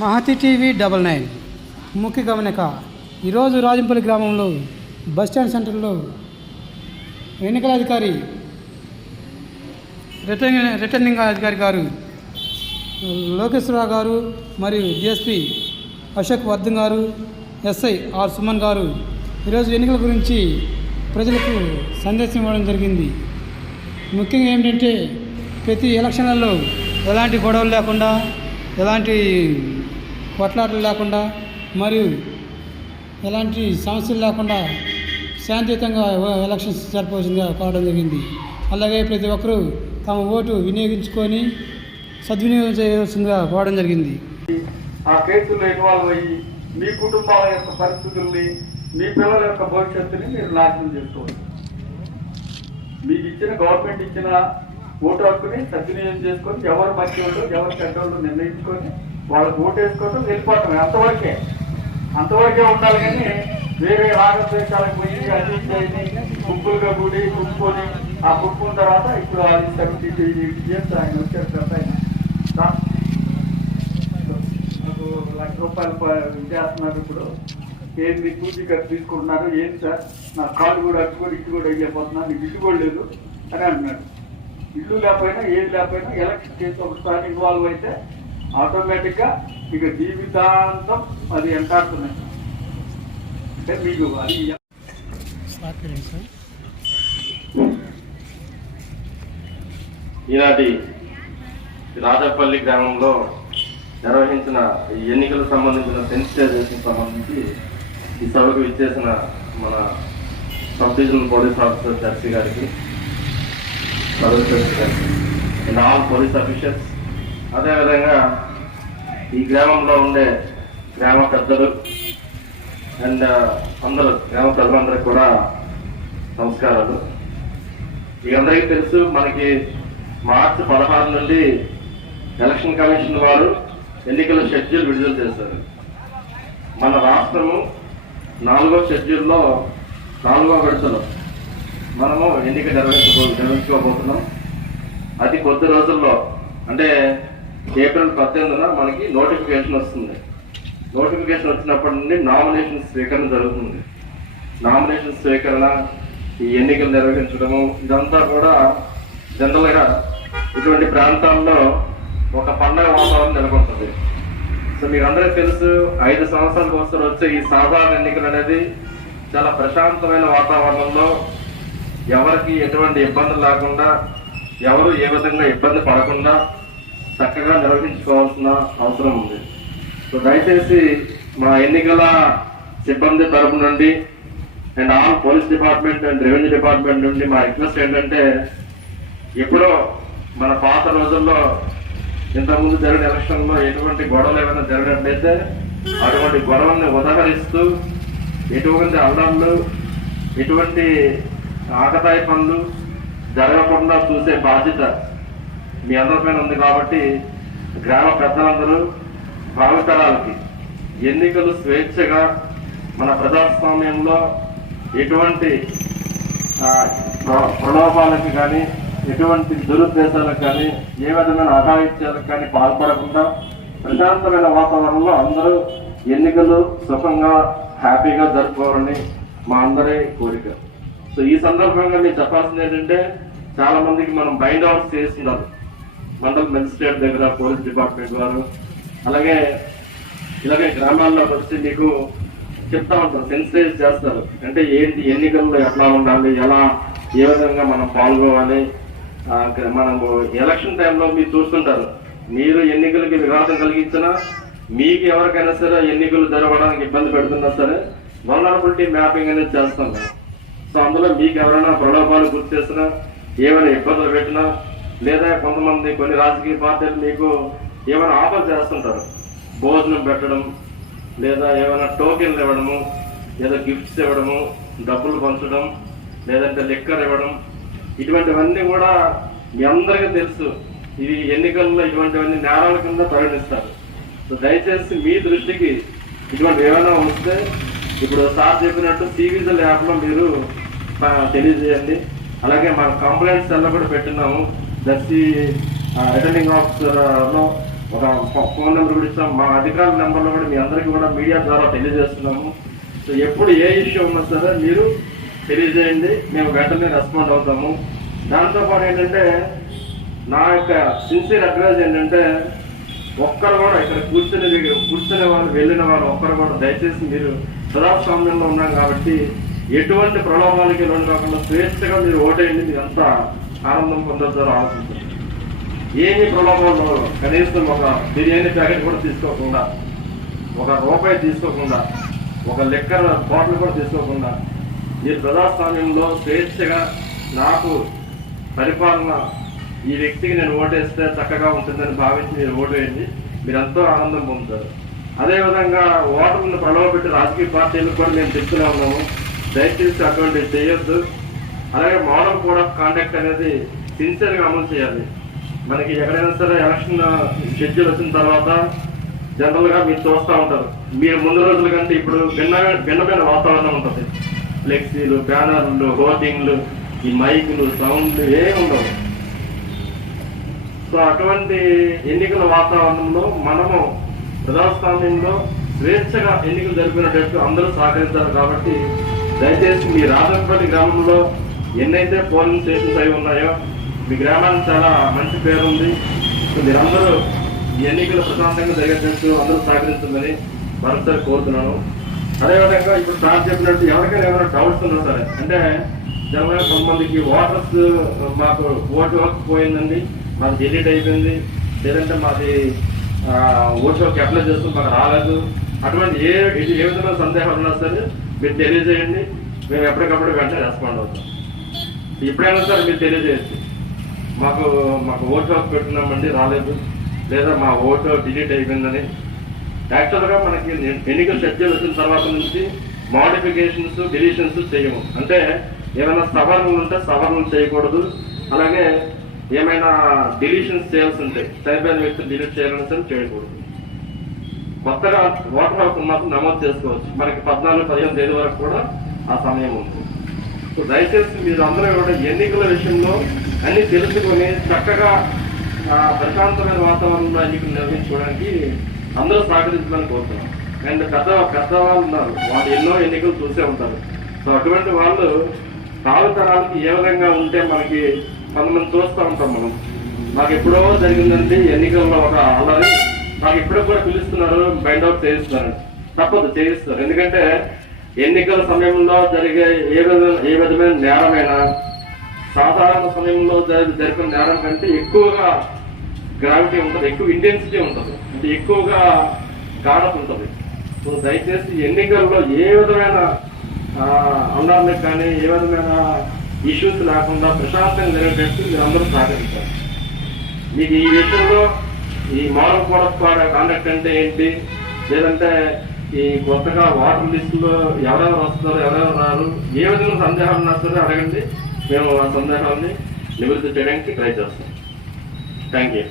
Mahathi TV 99 ముఖ్య గమనిక. ఈరోజు రాజంపల్లి గ్రామంలో బస్టాండ్ సెంటర్లో ఎన్నికల అధికారి రిటర్నింగ్ అధికారి గారు లోకేశ్వరరావు గారు మరియు డిఎస్పీ అశోక్ వర్ధన్ గారు, ఎస్ఐ ఆర్ సుమన్ గారు ఈరోజు ఎన్నికల గురించి ప్రజలకు సందేశం ఇవ్వడం జరిగింది. ముఖ్యంగా ఏమిటంటే ప్రతి ఎలక్షన్లలో ఎలాంటి గొడవలు లేకుండా, ఎలాంటి కొట్లాటలు లేకుండా మరియు ఎలాంటి సమస్యలు లేకుండా శాంతియుతంగా ఎలక్షన్స్ జరపవలసిందిగా కోరడం జరిగింది. అలాగే ప్రతి ఒక్కరూ తమ ఓటు వినియోగించుకొని సద్వినియోగం చేయవలసిందిగా కోరడం జరిగింది. ఆ కేసుల్లో ఇన్వాల్వ్ అయ్యి మీ కుటుంబాల యొక్క పరిస్థితుల్ని, మీ పిల్లల యొక్క భవిష్యత్తుని మీరు నాశనం చేసుకోవచ్చు. మీకు ఇచ్చిన గవర్నమెంట్ ఇచ్చిన ఓటు హక్కుని సద్వినియోగం చేసుకొని ఎవరు మంచి వాళ్ళు ఎవరు చెడ్డోళ్ళు నిర్ణయించుకొని వాళ్ళకు ఓటు వేసుకోవడం, వెళ్ళిపోవటం అంతవరకే ఉండాలి. కానీ వేరే రాగద్వేషాలకు పోయి అన్ని గుంపులుగా కూడి గుంపుకొని ఆ గుంపుల తర్వాత ఇప్పుడు అది 70 ఆయన వచ్చారు కదా, నాకు ₹1,00,000 చేస్తున్నారు. ఇప్పుడు ఏంది పూజగా తీసుకుంటున్నారు, ఏంటి సార్ నా కాళ్ళు కూడా అట్టుకోడు ఇటు కూడా వెళ్ళిపోతున్నా, నీకు ఇల్లు కూడా లేదు అని అంటున్నాడు. ఇల్లు లేకపోయినా ఏది లేకపోయినా ఎలక్షన్ చేసి ఒకసారి ఇన్వాల్వ్ అయితే ఆటోమేటిక్గా ఇక జీవితాంతం అది ఎంటాడుతున్నాయి. అంటే మీకు అది ఈనాటి రాజపల్లి గ్రామంలో నిర్వహించిన ఎన్నికలకు సంబంధించిన సెన్సిటైజేషన్ సంబంధించి ఈ సభకు ఇచ్చేసిన మన sub divisional police officer Jersey గారికి, అండ్ ఆల్ పోలీస్ అఫీషియల్స్, అదేవిధంగా ఈ గ్రామంలో ఉండే గ్రామ పెద్దలు అండ్ అందరూ గ్రామ ప్రజలందరికీ కూడా నమస్కారాలు. ఇక అందరికీ తెలుసు, మనకి మార్చి 16 నుండి ఎలక్షన్ కమిషన్ వారు ఎన్నికల షెడ్యూల్ విడుదల చేశారు. మన రాష్ట్రము 4వ షెడ్యూల్లో 4వ విడతలో మనము ఎన్నిక నిర్వహించుకోబోతున్నాం. అతి కొద్ది రోజుల్లో అంటే ఏప్రిల్ 18న మనకి నోటిఫికేషన్ వస్తుంది. నోటిఫికేషన్ వచ్చినప్పటి నుండి నామినేషన్ స్వీకరణ జరుగుతుంది. నామినేషన్ స్వీకరణ, ఈ ఎన్నికలు నిర్వహించడము, ఇదంతా కూడా జనరల్గా ఇటువంటి ప్రాంతాల్లో ఒక పండగ వాతావరణం నెలకొంటుంది. సో మీకు అందరికీ తెలుసు, 5 సంవత్సరాలకు ఒకసారి వచ్చే ఈ సాధారణ ఎన్నికలు అనేది చాలా ప్రశాంతమైన వాతావరణంలో ఎవరికి ఎటువంటి ఇబ్బందులు లేకుండా, ఎవరు ఏ విధంగా ఇబ్బంది పడకుండా చక్కగా నిర్వహించుకోవాల్సిన అవసరం ఉంది. సో దయచేసి మా ఎన్నికల సిబ్బంది తరపు నుండి and all police department and revenue department నుండి మా రిక్వెస్ట్ ఏంటంటే, ఎప్పుడో మన పాత రోజుల్లో ఇంతకుముందు జరిగిన ఎలక్షన్లో ఎటువంటి గొడవలు ఏమైనా జరిగినట్లయితే అటువంటి గొడవల్ని ఉదాహరిస్తూ ఎటువంటి అల్లాళ్ళు, ఎటువంటి ఆకతాయి పనులు జరగకుండా చూసే బాధ్యత మీ అందరిపైన ఉంది. కాబట్టి గ్రామ పెద్దలందరూ భావితరాలకి ఎన్నికలు స్వేచ్ఛగా, మన ప్రజాస్వామ్యంలో ఎటువంటి ప్రలోభాలకు కానీ, ఎటువంటి దురుద్దేశాలకు కానీ, ఏ విధమైన అఘాయిత్యాలకు కానీ పాల్పడకుండా ప్రశాంతమైన వాతావరణంలో అందరూ ఎన్నికలు సుఖంగా హ్యాపీగా జరుపుకోవాలని మా అందరి కోరిక. సో ఈ సందర్భంగా మీరు చెప్పాల్సింది ఏంటంటే, చాలా మందికి మనం బైండ్ అవుట్ చేస్తున్నారు మండల మెజిస్ట్రేట్ దగ్గర, పోలీస్ డిపార్ట్మెంట్ వారు, ఇలాగే గ్రామాల్లోకి వచ్చి మీకు చెప్తా ఉంటారు, సెన్సిటైజ్ చేస్తారు. అంటే ఏంటి ఎన్నికల్లో ఎట్లా ఉండాలి, ఏ విధంగా మనం పాల్గొవాలి. మనము ఎలక్షన్ టైంలో మీరు చూస్తుంటారు, మీరు ఎన్నికలకి విఘాతం కలిగించినా, మీకు ఎవరికైనా సరే ఎన్నికలు జరగడానికి ఇబ్బంది పెడుతున్నా సరే వల్నరబిలిటీ మ్యాపింగ్ అనేది చేస్తాం. సో అందులో మీకు ఎవరైనా ప్రలోభాలు గుర్తు చేసినా, ఏమైనా ఇబ్బందులు పెట్టినా, లేదా కొంతమంది కొన్ని రాజకీయ పార్టీలు మీకు ఏమైనా ఆఫర్ చేస్తుంటారు, భోజనం పెట్టడం, లేదా ఏమైనా టోకెన్లు ఇవ్వడము, లేదా గిఫ్ట్స్ ఇవ్వడము, డబ్బులు పంచడం, లేదంటే లిక్కర్ ఇవ్వడం, ఇటువంటివన్నీ కూడా మీ అందరికీ తెలుసు. ఇవి ఎన్నికల్లో ఇటువంటివన్నీ నేరాల కింద పరిగణిస్తారు. సో దయచేసి మీ దృష్టికి ఇటువంటి ఏమైనా వస్తే ఇప్పుడు సార్ చెప్పినట్టు సివిజిల్ యాప్లో మీరు తెలియజేయండి. అలాగే మన కంప్లైంట్స్ ఎல்லாம் కూడా పెట్టినాము. దర్శి రిటర్నింగ్ ఆఫీసర్లో ఒక ఫోన్ నెంబర్ కూడా ఇస్తాం. మా అధికారుల నెంబర్లో కూడా మీ అందరికీ కూడా మీడియా ద్వారా తెలియజేస్తున్నాము. సో ఎప్పుడు ఏ ఇష్యూ ఉన్నా సరే మీరు తెలియజేయండి, మేము వెంటనే రెస్పాండ్ అవుతాము. దాంతోపాటు ఏంటంటే నా యొక్క సిన్సియర్ అడ్వైజ్ ఏంటంటే ఒక్కరు కూడా ఇక్కడ కూర్చునే వాళ్ళు వెళ్ళిన వాళ్ళు ఒక్కరు కూడా దయచేసి మీరు ప్రజాస్వామ్యంలో ఉన్నాం కాబట్టి ఎటువంటి ప్రలోభాలకి లోను కాకుండా స్వేచ్ఛగా మీరు ఓటేయండి. మీరు అంతా ఆనందం పొందొచ్చారో ఆలోచించండి. ఏమి ప్రలోభాలు, కనీసం ఒక బిర్యానీ ప్యాకెట్ కూడా తీసుకోకుండా, ఒక రూపాయి తీసుకోకుండా, ఒక లెక్కర్ బాటిల్ కూడా తీసుకోకుండా మీరు ప్రజాస్వామ్యంలో స్వేచ్ఛగా నాకు పరిపాలన ఈ వ్యక్తికి నేను ఓటేస్తే చక్కగా ఉంటుందని భావించి మీరు ఓటు వేయండి. మీరు ఎంతో ఆనందం పొందుతారు. అదేవిధంగా ఓటర్లను ప్రలోభపెట్టి రాజకీయ పార్టీలకు కూడా మేము చెప్తూనే ఉన్నాము, దయచేసి అటువంటివి చేయొద్దు. అలాగే మోడల్ కోడ్ ఆఫ్ కాండక్ట్ అనేది సిన్సియర్గా అమలు చేయాలి. మనకి ఎక్కడైనా సరే ఎలక్షన్ షెడ్యూల్ వచ్చిన తర్వాత జనరల్గా మీరు చూస్తూ ఉంటారు, మీరు ముందు రోజుల కంటే ఇప్పుడు భిన్నమైన వాతావరణం ఉంటుంది. ఫ్లెక్సీలు, బ్యానర్లు, హోర్డింగ్లు, ఈ మైకులు, సౌండ్లు ఏమి ఉండవు. సో అటువంటి ఎన్నికల వాతావరణంలో మనము ప్రజాస్వామ్యంలో స్వేచ్ఛగా ఎన్నికలు జరిపినట్టు అందరూ సహకరించారు. కాబట్టి దయచేసి మీ రాజంపల్లి గ్రామంలో ఎన్నైతే పోలింగ్ స్టేషన్స్ అయి ఉన్నాయో మీ గ్రామానికి చాలా మంచి పేరు ఉంది. సో మీరందరూ ఈ ఎన్నికలు ప్రశాంతంగా జరిగేటట్టు అందరూ సహకరించాలని మరోసారి కోరుతున్నాను. అదేవిధంగా ఇప్పుడు సార్ చెప్పినట్టు ఎవరికైనా ఏమైనా డౌట్స్ ఉన్నా సరే, అంటే జనరల్గా కొంతమందికి ఓటర్స్ మాకు ఓటు వర్క్ పోయిందండి, మాకు డిలీట్ అయిపోయింది, లేదంటే మాది ఓటు వర్క్ అప్లై చేస్తూ మాకు రాలేదు, అటువంటి ఏ విధమైన సందేహాలు ఉన్నా సరే మీరు తెలియజేయండి. మేము ఎప్పటికప్పుడు వెంటనే రెస్పాండ్ అవుతాం. ఎప్పుడైనా సరే మీరు తెలియజేయచ్చు, మాకు ఓటు వర్క్ పెట్టున్నామండి రాలేదు, లేదా మా ఓటు డిలీట్ అయిపోయిందని. యాక్చువల్గా మనకి ఎన్నికల షెడ్యూల్ వచ్చిన తర్వాత నుంచి మోడిఫికేషన్స్, డిలీషన్స్ చేయము. అంటే ఏమైనా సవరణలు ఉంటే సవరణలు చేయకూడదు, అలాగే ఏమైనా డిలీషన్స్ చేయాల్సి ఉంటే చనిపోయిన వ్యక్తులు డిలీట్ చేయాలని సరే చేయకూడదు. కొత్తగా ఓటర్ హక్కు మాత్రం నమోదు చేసుకోవచ్చు. మనకి 14-15 తేదీ వరకు కూడా ఆ సమయం ఉంది. సో దయచేసి మీరు అందరూ కూడా ఎన్నికల విషయంలో అన్ని తెలుసుకొని చక్కగా ప్రశాంతమైన వాతావరణంలో ఎన్నికలు నిర్వహించుకోవడానికి అందరూ సహకరించాలని కోరుతున్నాం. అండ్ పెద్దవాళ్ళు ఉన్నారు, వాళ్ళు ఎన్నో ఎన్నికలు చూసే ఉంటారు. సో అటువంటి వాళ్ళు కాలుతరాలకి ఏ విధంగా ఉంటే మనకి కొంతమంది చూస్తూ ఉంటాం మనం. మాకు ఎప్పుడో జరిగిందంటే ఎన్నికల్లో ఒక అల్లరి, మాకు ఇప్పుడు కూడా పిలుస్తున్నారు, బైండ్ అవుట్ చేయిస్తున్నారు. తప్పదు, చేయిస్తారు. ఎందుకంటే ఎన్నికల సమయంలో జరిగే ఏ విధమైన నేరమైనా సాధారణ సమయంలో జరిపిన నేరం కంటే ఎక్కువగా గ్రావిటీ ఉంటుంది, ఎక్కువ ఇంటెన్సిటీ ఉంటుంది, అంటే ఎక్కువగా గాఢత ఉంటుంది. సో దయచేసి ఎన్నికల్లో ఏ విధమైన అల్లర్లకు కానీ ఏ విధమైన ఇష్యూస్ లేకుండా ప్రశాంతంగా జరిగేటట్టు మీరు అందరూ సహకరించాలి. మీకు ఈ విషయంలో ఈ మోడల్ కోడ్ ఆఫ్ కాండక్ట్ అంటే ఏంటి, లేదంటే ఈ కొత్తగా వాటర్ లిస్టులో ఎవరెవరు వస్తారో ఎవరెవరు రారు, ఏ విధంగా సందేహాలు ఉన్నా సరే అడగండి, మేము ఆ సందేహాన్ని నివృత్తి చేయడానికి ట్రై చేస్తాం. Thank you.